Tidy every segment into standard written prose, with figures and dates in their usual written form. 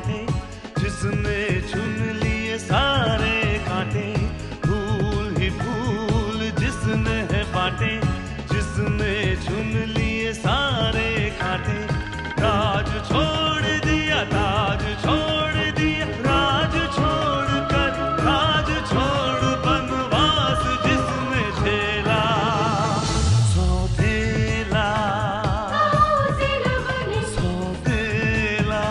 कांटे, जिसने चुन लिए सारे कांटे, फूल ही फूल जिसने है बांटे, जिसने चुन लिए सारे कांटे। राज छोड़ दिया, ताज छोड़ दिया, राज छोड़ कर राज छोड़ बनवास जिसने झेला। सौतेला सौतेला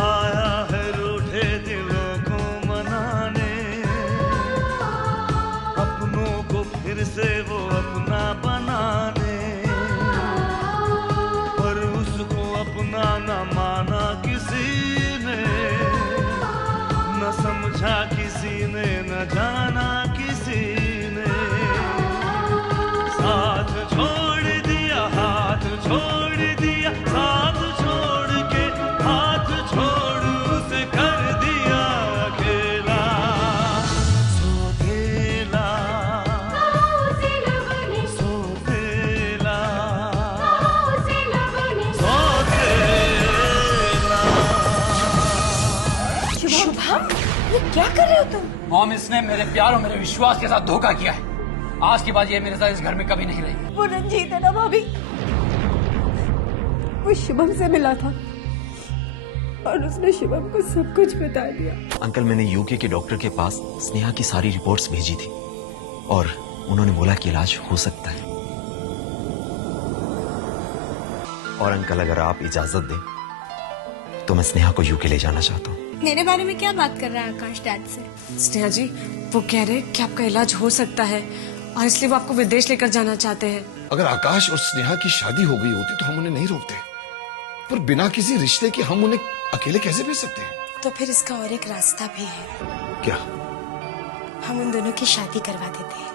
आया है रूठे दिलों को मनाने, अपनों को फिर से वो अपना बनाने, पर उसको अपना न माना किसी ने, न समझा किसी ने, न जाना किसी ने। साथ छोड़ दिया, हाथ छोड़ दिया, साथ छोड़ के हाथ छोड़ उसे कर दिया अकेला। सौतेला सौतेला सौतेला। शुभम, ये क्या कर रहे हो तुम? मॉम, इसने मेरे प्यार और मेरे विश्वास के साथ धोखा किया है। आज के बाद ये मेरे साथ इस घर में कभी नहीं रहेगी। वो रंजीत है ना भाभी, वो शुभम से मिला था और उसने शुभम को सब कुछ बता दिया। अंकल, मैंने यूके के डॉक्टर के पास स्नेहा की सारी रिपोर्ट्स भेजी थी और उन्होंने बोला कि इलाज हो सकता है। और अंकल, अगर आप इजाजत दें तो मैं स्नेहा को यूके ले जाना चाहता हूँ। मेरे बारे में क्या बात कर रहा है आकाश डैड से? स्नेहा जी, वो कह रहे हैं कि आपका इलाज हो सकता है और इसलिए वो आपको विदेश लेकर जाना चाहते हैं। अगर आकाश और स्नेहा की शादी हो गई होती तो हम उन्हें नहीं रोकते, पर बिना किसी रिश्ते के हम उन्हें अकेले कैसे भेज सकते हैं? तो फिर इसका और एक रास्ता भी है। क्या? हम उन दोनों की शादी करवा देते हैं।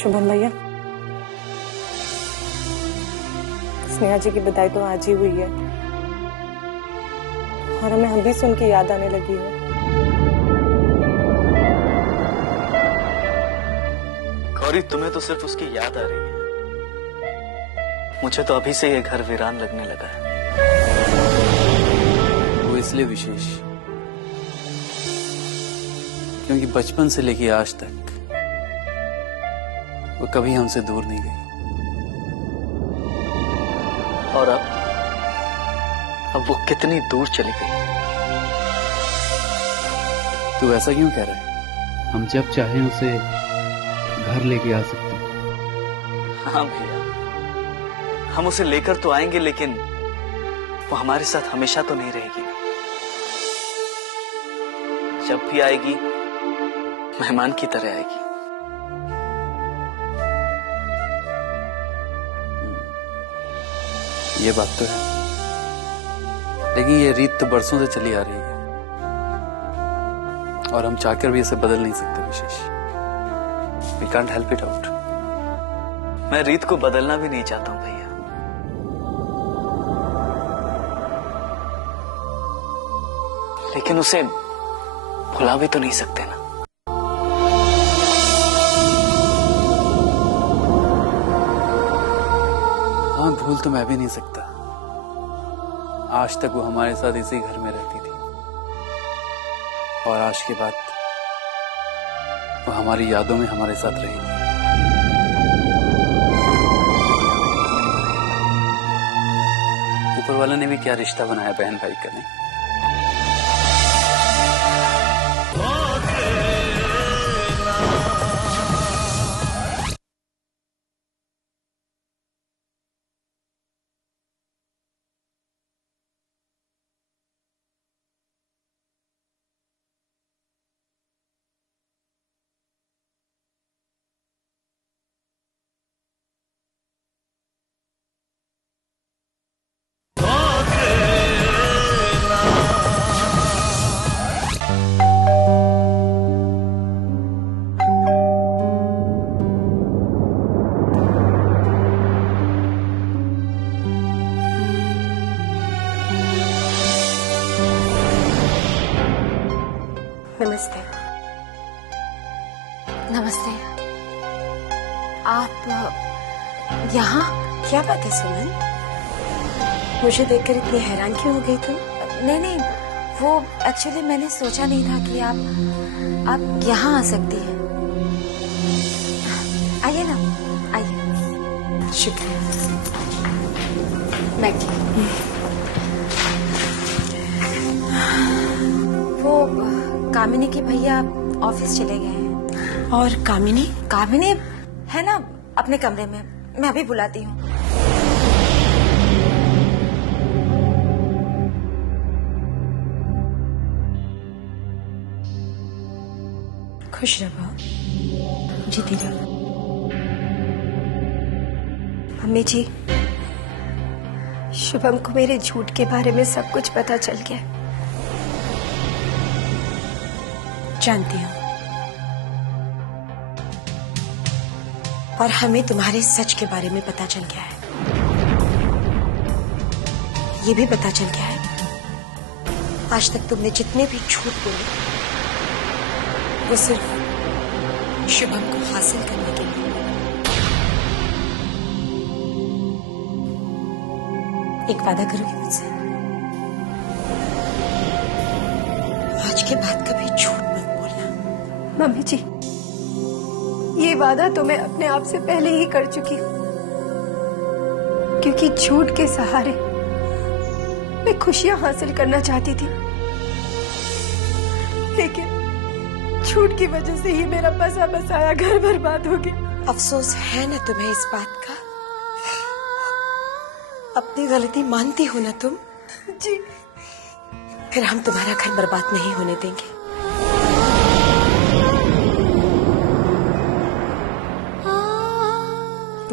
शुभम भैया, स्नेहा जी की विदाई तो आज ही हुई है और हमें हम भी सुन के याद आने लगी है। गौरी, तुम्हें तो सिर्फ उसकी याद आ रही है, मुझे तो अभी से ये घर वीरान लगने लगा है। वो इसलिए विशेष क्योंकि बचपन से लेके आज तक वो कभी हमसे दूर नहीं गई। और अब वो कितनी दूर चली गई। तू ऐसा क्यों कह रहा है? हम जब चाहें उसे घर लेके आ सकते हैं। हाँ भैया, हम उसे लेकर तो आएंगे, लेकिन वो हमारे साथ हमेशा तो नहीं रहेगी ना। जब भी आएगी मेहमान की तरह आएगी। ये बात तो है, लेकिन ये रीत तो बरसों से चली आ रही है और हम चाहकर भी इसे बदल नहीं सकते विशेष। We can't help it out। मैं रीत को बदलना भी नहीं चाहता हूं भैया, लेकिन उसे भुला भी तो नहीं सकते ना। हाँ, भूल तो मैं भी नहीं सकता। आज तक वो हमारे साथ इसी घर में रहती थी और आज के बाद वो हमारी यादों में हमारे साथ रहेगी। ऊपर वाला ने भी क्या रिश्ता बनाया बहन भाई का, नहीं? नमस्ते। नमस्ते। आप यहाँ? क्या बात है सुमन, मुझे देखकर इतनी हैरान क्यों हो गई तुम? नहीं, वो एक्चुअली मैंने सोचा नहीं था कि आप यहाँ आ सकती हैं। आइए ना, आइए। शुक्रिया। मैगी। वो कामिनी के भैया ऑफिस चले गए हैं। और कामिनी? कामिनी है ना अपने कमरे में, मैं अभी बुलाती हूँ। खुश रहो, जीती रहो। मम्मी जी, शुभम को मेरे झूठ के बारे में सब कुछ पता चल गया। जानती हूँ, और हमें तुम्हारे सच के बारे में पता चल गया है। ये भी पता चल गया है आज तक तुमने जितने भी झूठ बोले वो सिर्फ शुभम को हासिल करने के लिए। एक वादा करोगी मुझसे? आज के बाद कभी झूठ मत बोलना। मम्मी जी, ये वादा तो मैं अपने आप से पहले ही कर चुकी हूँ, क्योंकि झूठ के सहारे मैं खुशियां हासिल करना चाहती थी, लेकिन झूठ की वजह से ही मेरा बसा बसाया घर बर्बाद हो गया। अफसोस है ना तुम्हें इस बात का? अपनी गलती मानती हो ना तुम? जी। फिर हम तुम्हारा घर बर्बाद नहीं होने देंगे।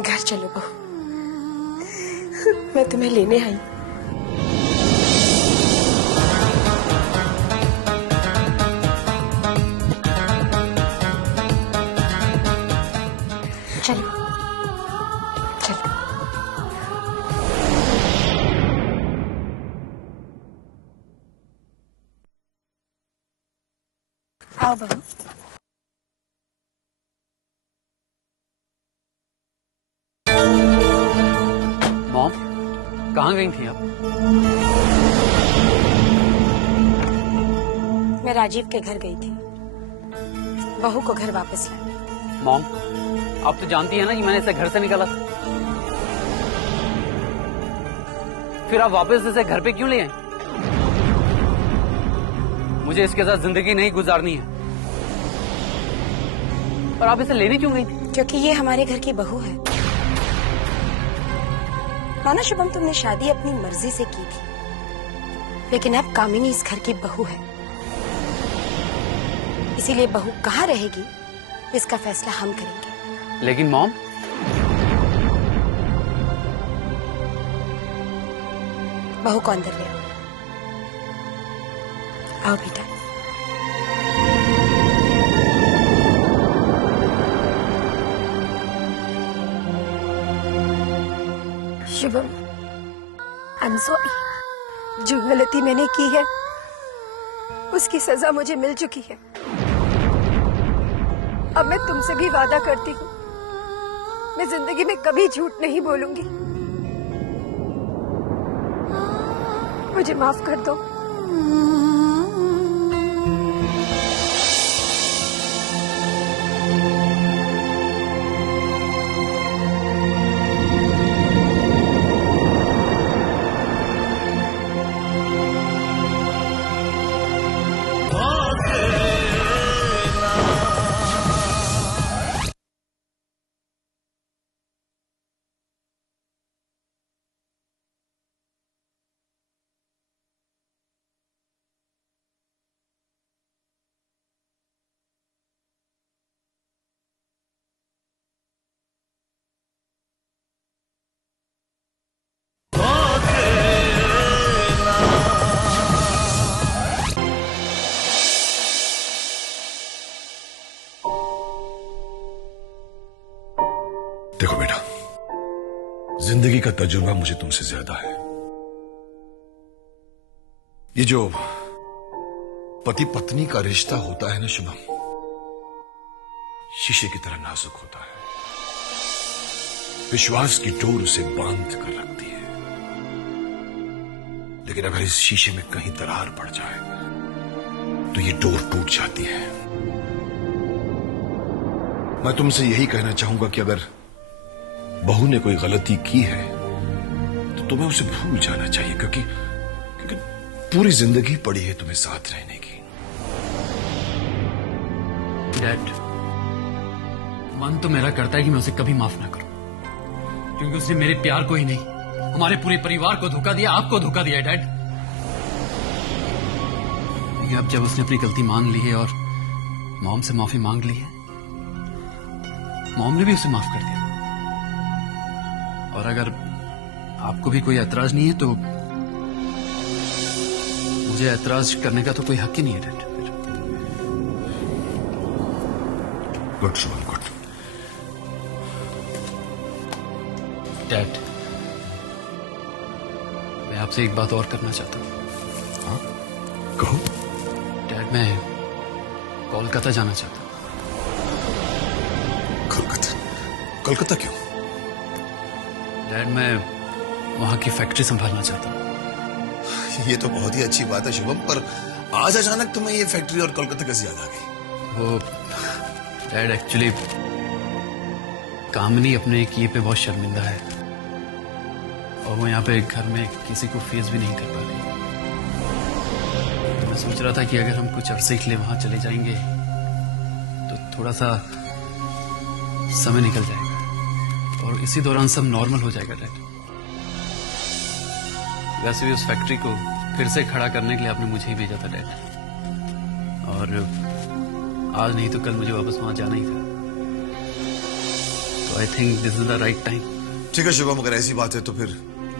घर चलो बहू, मैं तुम्हें लेने आई। चलो चलो। आओ बहू। मॉम, कहाँ गई थी आप? मैं राजीव के घर गई थी, बहू को घर वापस लाने। मॉम, आप तो जानती है ना कि मैंने इसे घर से निकाला था। फिर आप वापस इसे घर पे क्यों ले आए? मुझे इसके साथ जिंदगी नहीं गुजारनी है। और आप इसे लेने क्यों गई थी? क्योंकि ये हमारे घर की बहू है। माना शुभम, तुमने शादी अपनी मर्जी से की थी, लेकिन अब कामिनी इस घर की बहू है, इसीलिए बहू कहाँ रहेगी इसका फैसला हम करेंगे। लेकिन मॉम, बहू को अंदर ले आओ। आओ बेटा। Shubham, I am sorry. जो गलती मैंने की है उसकी सजा मुझे मिल चुकी है। अब मैं तुमसे भी वादा करती हूँ, मैं जिंदगी में कभी झूठ नहीं बोलूंगी। मुझे माफ कर दो। देखो बेटा, जिंदगी का तजुर्बा मुझे तुमसे ज्यादा है। ये जो पति पत्नी का रिश्ता होता है ना शुभम, शीशे की तरह नाजुक होता है। विश्वास की डोर उसे बांध कर रखती है, लेकिन अगर इस शीशे में कहीं दरार पड़ जाए तो ये डोर टूट जाती है। मैं तुमसे यही कहना चाहूंगा कि अगर बहू ने कोई गलती की है तो तुम्हें उसे भूल जाना चाहिए, क्योंकि पूरी जिंदगी पड़ी है तुम्हें साथ रहने की। डैड, मन तो मेरा करता है कि मैं उसे कभी माफ ना करूं, क्योंकि उसने मेरे प्यार को ही नहीं, हमारे पूरे परिवार को धोखा दिया, आपको धोखा दिया डैड। अब जब उसने अपनी गलती मान ली है और मॉम से माफी मांग ली है, मॉम ने भी उसे माफ कर दिया। और अगर आपको भी कोई ऐतराज नहीं है तो मुझे ऐतराज करने का तो कोई हक ही नहीं है dad. Good Shubham, good. Dad, मैं आपसे एक बात और करना चाहता हूँ। हाँ, कहो। डैड, मैं कोलकाता जाना चाहता हूँ। कोलकाता? कोलकाता क्यों? डैड, मैं वहां की फैक्ट्री संभालना चाहता हूँ। ये तो बहुत ही अच्छी बात है शुभम, पर आज अचानक तुम्हें ये फैक्ट्री और कोलकाता कैसे याद आ गई? वो डैड, एक्चुअली कामनी अपने किए पे बहुत शर्मिंदा है और वो यहाँ पे घर में किसी को फेस भी नहीं कर पा रही। तो मैं सोच रहा था कि अगर हम कुछ अरसे के लिए वहां चले जाएंगे तो थोड़ा सा समय निकल जाएगा और इसी दौरान सब नॉर्मल हो जाएगा डैड। वैसे भी उस फैक्ट्री को फिर से खड़ा करने के लिए आपने मुझे ही भेजा था डैड, और आज नहीं तो कल मुझे वापस वहां जाना ही था। तो I think this is the right time. ठीक है शुभम, अगर ऐसी बात है तो फिर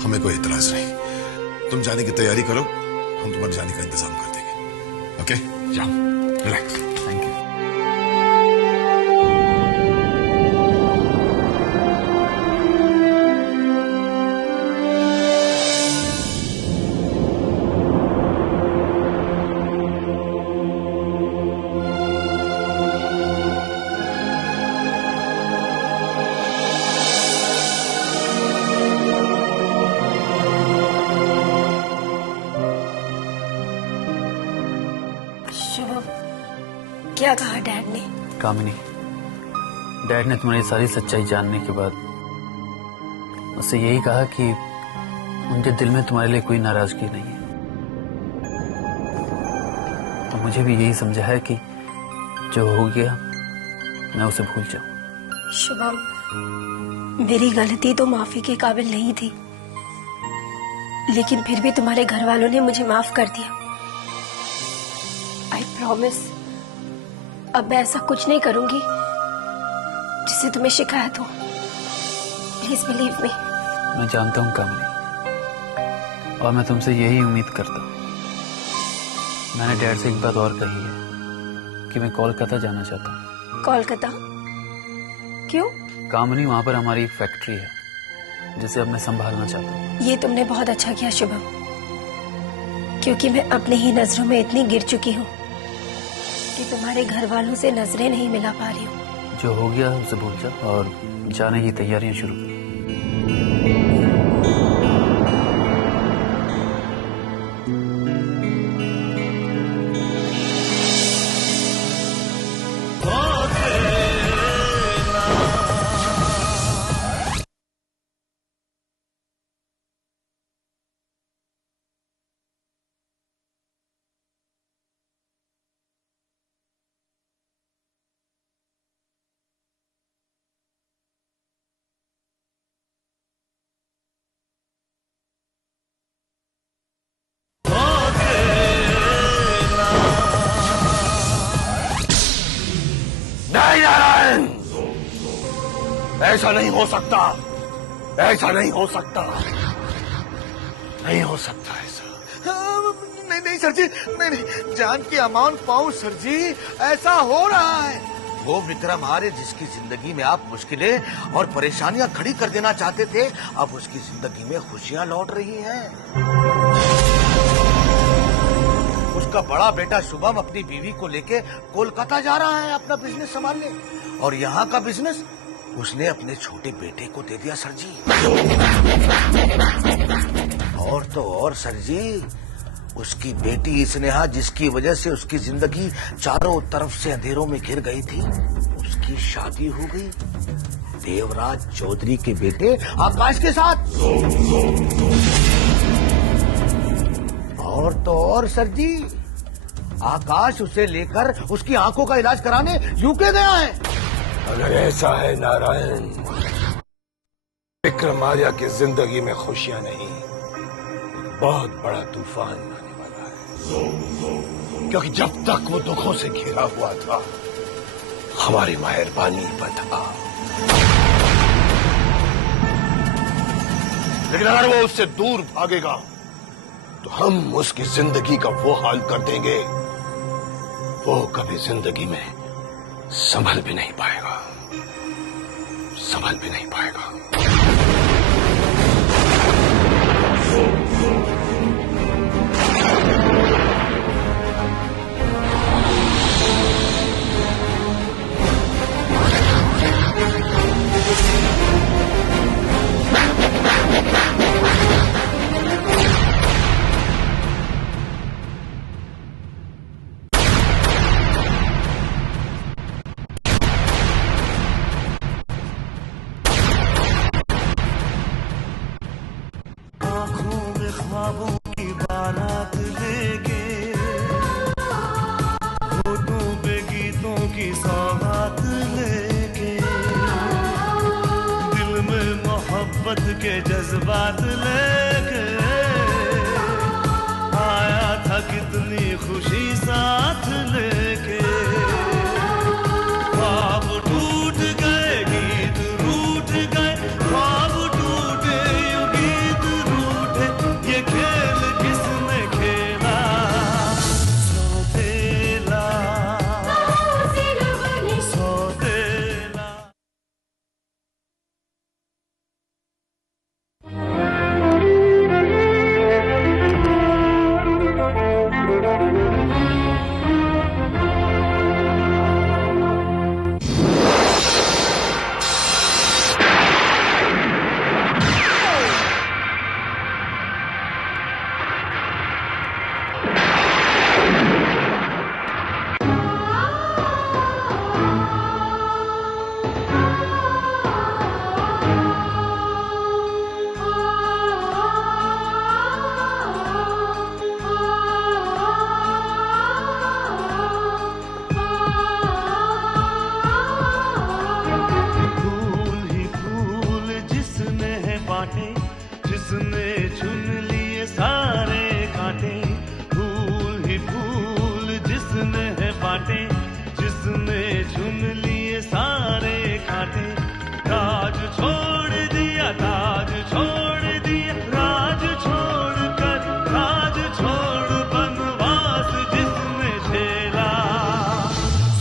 हमें कोई इतराज नहीं। तुम जाने की तैयारी करो, हम तुम्हारे जाने का इंतजाम कर देंगे। ओके, जाओ, रिलैक्स। Thank you. क्या कहा डैड ने? कामिनी, डैड ने तुम्हारी सारी सच्चाई जानने के बाद उससे यही कहा कि उनके दिल में तुम्हारे लिए कोई नाराजगी नहीं है। तो मुझे भी यही समझा है कि जो हो गया मैं उसे भूल जाऊं। शुभम, मेरी गलती तो माफी के काबिल नहीं थी, लेकिन फिर भी तुम्हारे घर वालों ने मुझे माफ कर दिया। आई प्रॉमिस, अब मैं ऐसा कुछ नहीं करूंगी जिससे तुम्हें शिकायत हो। Please believe me. मैं जानता हूं कामिनी, और मैं तुमसे यही उम्मीद करता हूं। मैंने डैड से एक बात और कही है कि मैं कोलकाता जाना चाहता हूं। कोलकाता? क्यों? कामिनी, वहां पर हमारी एक फैक्ट्री है जिसे अब मैं संभालना चाहता हूं। ये तुमने बहुत अच्छा किया शुभम, क्योंकि मैं अपने ही नजरों में इतनी गिर चुकी हूँ कि तुम्हारे घर वालों से नजरें नहीं मिला पा रही हूँ। जो हो गया उसे भूल जा और जाने की तैयारियां शुरू कर। नारायण, ऐसा नहीं हो सकता, ऐसा नहीं हो सकता, नहीं हो सकता ऐसा। नहीं नहीं सर जी, नहीं नहीं, जान की अमाउंट पाऊं सर जी, ऐसा हो रहा है। वो विक्रम आर्य जिसकी जिंदगी में आप मुश्किलें और परेशानियां खड़ी कर देना चाहते थे, अब उसकी जिंदगी में खुशियां लौट रही हैं। उसका बड़ा बेटा शुभम अपनी बीवी को लेके कोलकाता जा रहा है अपना बिजनेस संभालने, और यहाँ का बिजनेस उसने अपने छोटे बेटे को दे दिया सर जी। और तो और सर जी, उसकी बेटी स्नेहा, जिसकी वजह से उसकी जिंदगी चारों तरफ से अंधेरों में घिर गई थी, उसकी शादी हो गई देवराज चौधरी के बेटे आकाश के साथ। और तो और सर जी, आकाश उसे लेकर उसकी आंखों का इलाज कराने यूके गया है। अगर ऐसा है नारायण, विक्रम आर्या की जिंदगी में खुशियां नहीं, बहुत बड़ा तूफान आने वाला है। क्योंकि जब तक वो दुखों से घिरा हुआ था, हमारी मेहरबानी पर था, लेकिन अगर वो उससे दूर भागेगा तो हम उसकी जिंदगी का वो हाल कर देंगे, वो कभी जिंदगी में संभल भी नहीं पाएगा, संभल भी नहीं पाएगा। ख्वाबों की बारात लेके, होठों पे गीतों की सौगात लेके, दिल में मोहब्बत के जज्बात लेके आया था कितनी खुशी साथ लेके। ख्वाब टूट गए, गीत रूठ गए, ख्वाब टूटे यूं गीत रूठे, ये खेल किसने खेला सौतेला, सौतेला। जिसने चुन लिए सारे कांटे, फूल ही फूल जिसने है बांटे, जिसने चुन लिए सारे कांटे। राज छोड़ दिया, ताज छोड़ दिया, राज छोड़ कर राज छोड़ बनवास जिसने झेला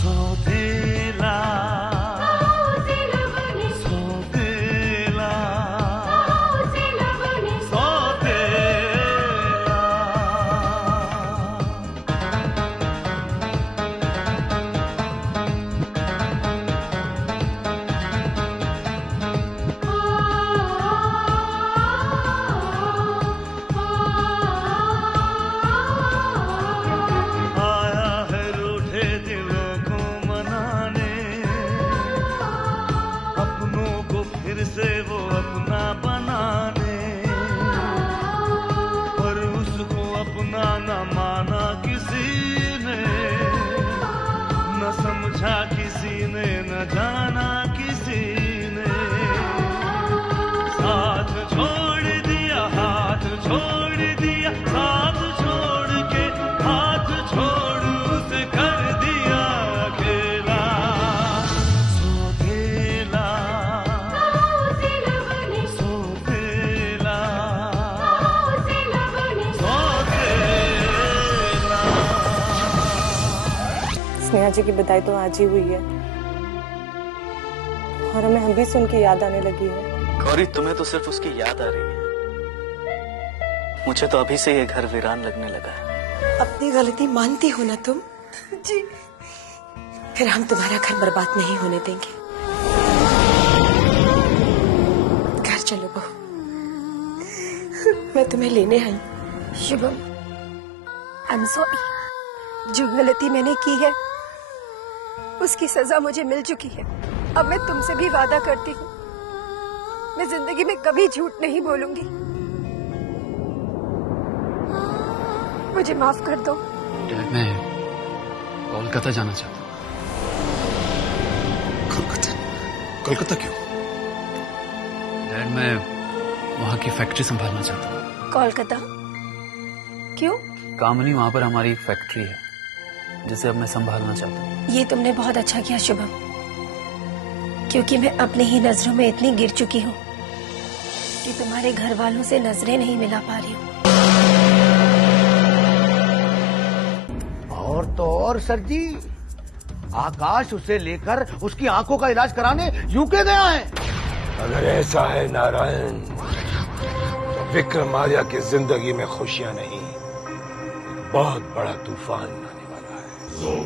सौतेला, सौतेला, से वो अपना बनाने, पर उसको अपना न माना किसी ने, न समझा किसी ने, न जाना किसी ने। साथ छोड़ दिया, हाथ छोड़ दिया, साथ छोड़ के हाथ छोड़ उसे कर दिया अकेला सौतेला, स्नेहा जी की विदाई तो आज ही हुई है और हमें हम भी से उनकी याद आने लगी है। गौरी, तुम्हें तो सिर्फ उसकी याद आ रही है, मुझे तो अभी से ये घर वीरान लगने लगा है। अपनी गलती मानती हो ना तुम? जी। फिर हम तुम्हारा घर बर्बाद नहीं होने देंगे। घर चलो बहू, मैं तुम्हें लेने आई। Shubham, I am sorry. जो गलती मैंने की है उसकी सजा मुझे मिल चुकी है। अब मैं तुमसे भी वादा करती हूँ, मैं जिंदगी में कभी झूठ नहीं बोलूंगी। मुझे माफ कर दो। डैड, मैं कोलकाता जाना चाहता हूँ। कोलकाता? कोलकाता क्यों? डैड, मैं वहाँ की फैक्ट्री संभालना चाहता हूँ। कोलकाता क्यों? कामनी, वहाँ पर हमारी एक फैक्ट्री है जिसे अब मैं संभालना चाहता हूँ। ये तुमने बहुत अच्छा किया शुभम, क्योंकि मैं अपनी ही नजरों में इतनी गिर चुकी हूँ कि तुम्हारे घर वालों से नजरें नहीं मिला पा रही हूँ। और तो और सर जी, आकाश उसे लेकर उसकी आंखों का इलाज कराने यूके गया है। अगर ऐसा है नारायण, तो विक्रम आर्या की जिंदगी में खुशियां नहीं, बहुत बड़ा तूफान आने वाला है।